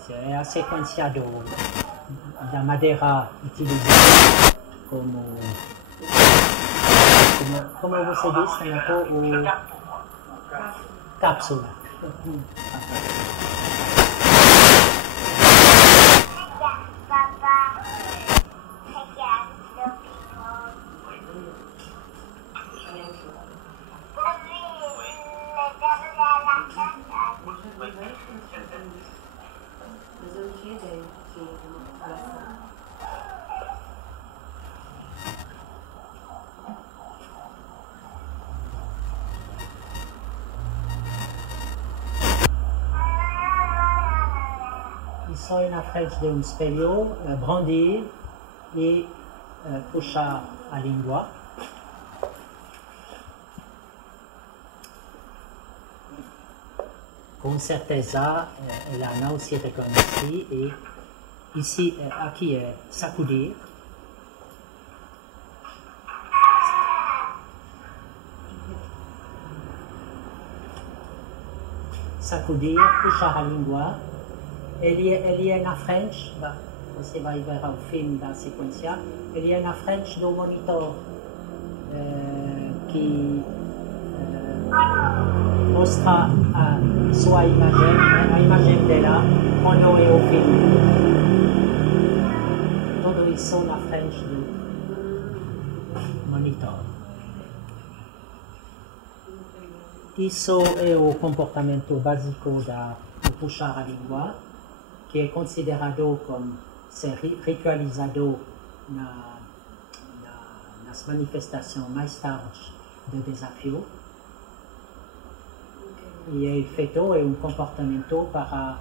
é a sequência da madeira utilizada como você disse, o cápsula. Mas eu não tinha ideia que tinha uma população. Ils sont na frente de um espelho, brandir e puxar a língua. Com certeza, ela não se reconhece e ici, aqui é sacudir. Sacudir, puxar a língua. Ele é na frente, você vai ver o filme da sequência, ele é na frente do monitor que mostra a sua imagem, a imagem dela, quando é o filme. Tudo isso na frente do monitor. Isso é o comportamento básico da puxar a língua, que é considerado como ser ritualizado nas manifestações mais tarde do desafio. E é feito um comportamento para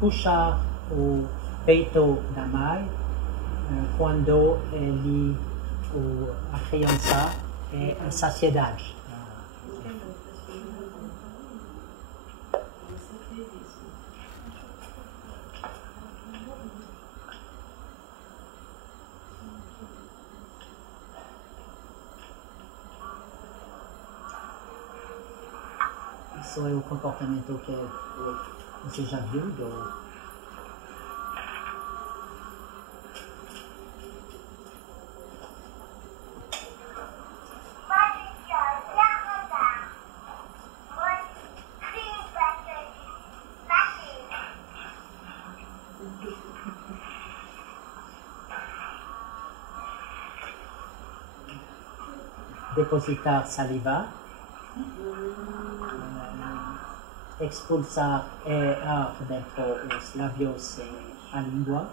puxar o peito da mãe quando a criança é em saciedade. Isso é o comportamento que você já viu depositar saliva, expulsar ar dentro dos lábios e a língua.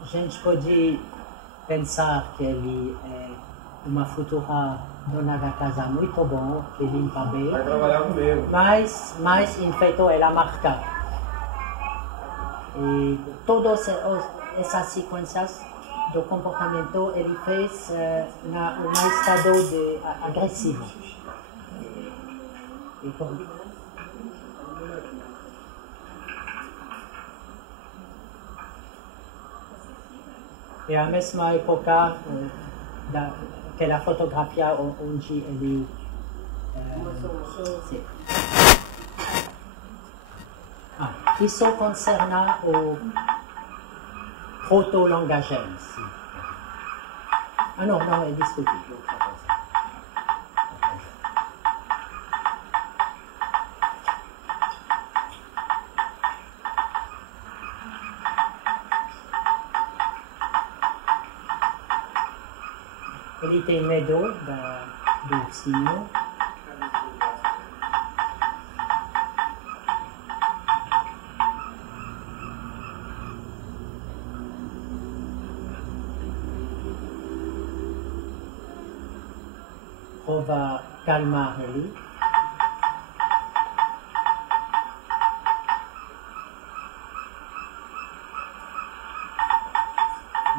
A gente pode pensar que ele é uma futura dona da casa muito bom, que limpa bem. Vai trabalhar comigo. Mas em feito ela marca. E todas essas sequências do comportamento ele fez num estado agressivo. E a mesma época daquela fotografia onde ele isso concerne o proto-langagem. Não, é discutível. Ele tem medo do ursinho. Prova calmar ele.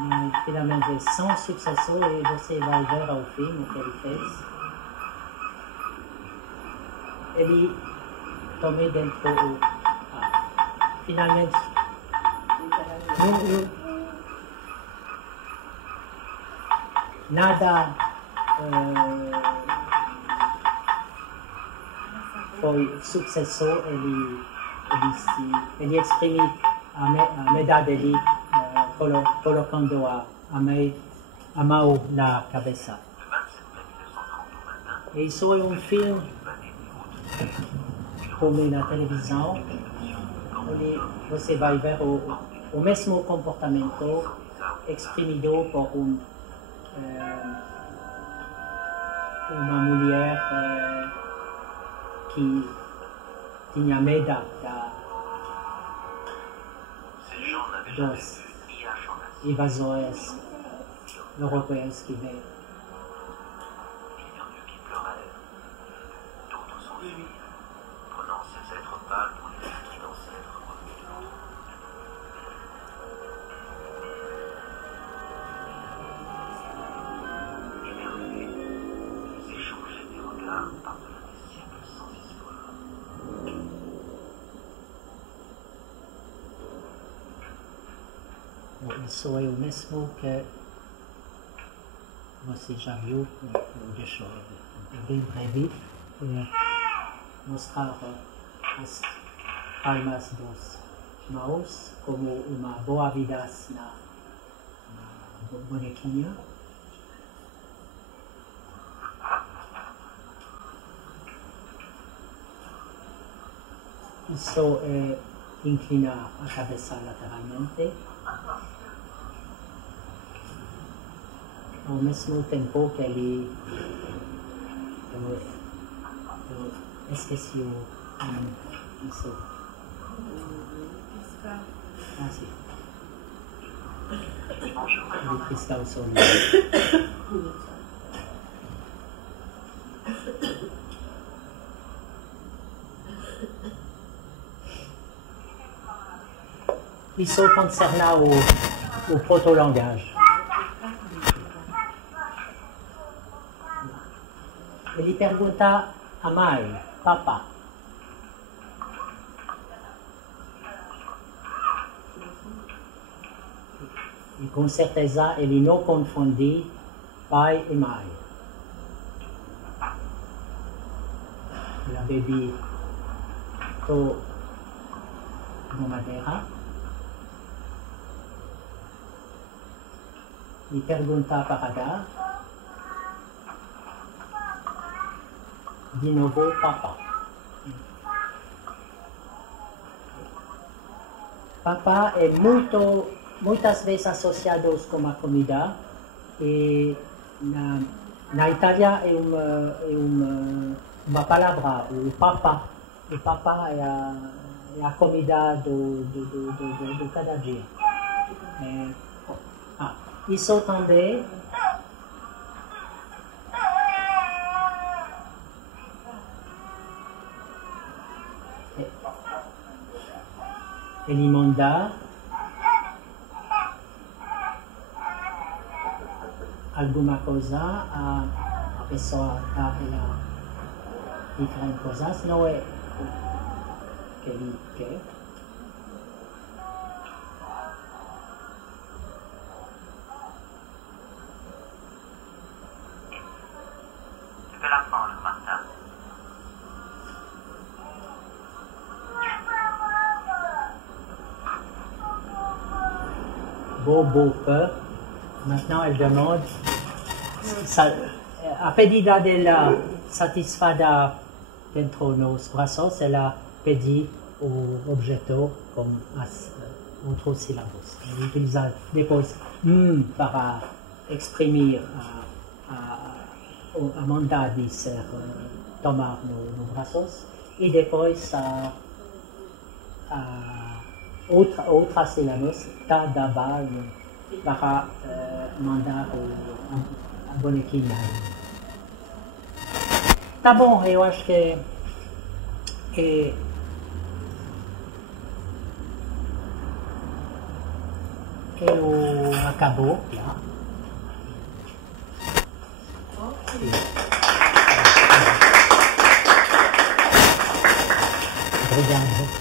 Mas finalmente, sem sucesso, e você vai ver ao filme o que ele fez. ele tomei dentro finalmente nada foi sucesso. Ele exprime a medalha dele colocando a mão na cabeça. E isso é filme como na televisão. Você vai ver o mesmo comportamento exprimido por uma mulher que tinha medo dos invasores europeus que vêm. Isso é o mesmo que você já viu, deixa eu bem breve, mostrar as palmas dos mãos como uma boa-vindas na bonequinha. Isso inclina a cabeça lateralmente. Ao mesmo tempo que ele esqueci isso. Sim. Ele pisca o sorriso. Isso concerna o proto-langage. Ele pergunta a mãe, papá. E com certeza ele não confunde pai e mãe. La bebê na madeira. E pergunta para dar. De novo, papá. Papá é muitas vezes associado com a comida e na Itália é uma palavra, o papa. O papa é a comida do cada dia. Isso também ele manda alguma coisa, a pessoa dá ela diferentes coisas, não é o que ele quer. Bobo que maintenant elle demande a pedida dela satisfada dentro nos braços, ela pede o objeto com as outros sílabos. Ela utiliza depois para exprimir a vontade de ser tomar nos braços e depois outras sílabas cada barra para mandar a bonequinha. Tá bom, eu acho que acabou já. Obrigado.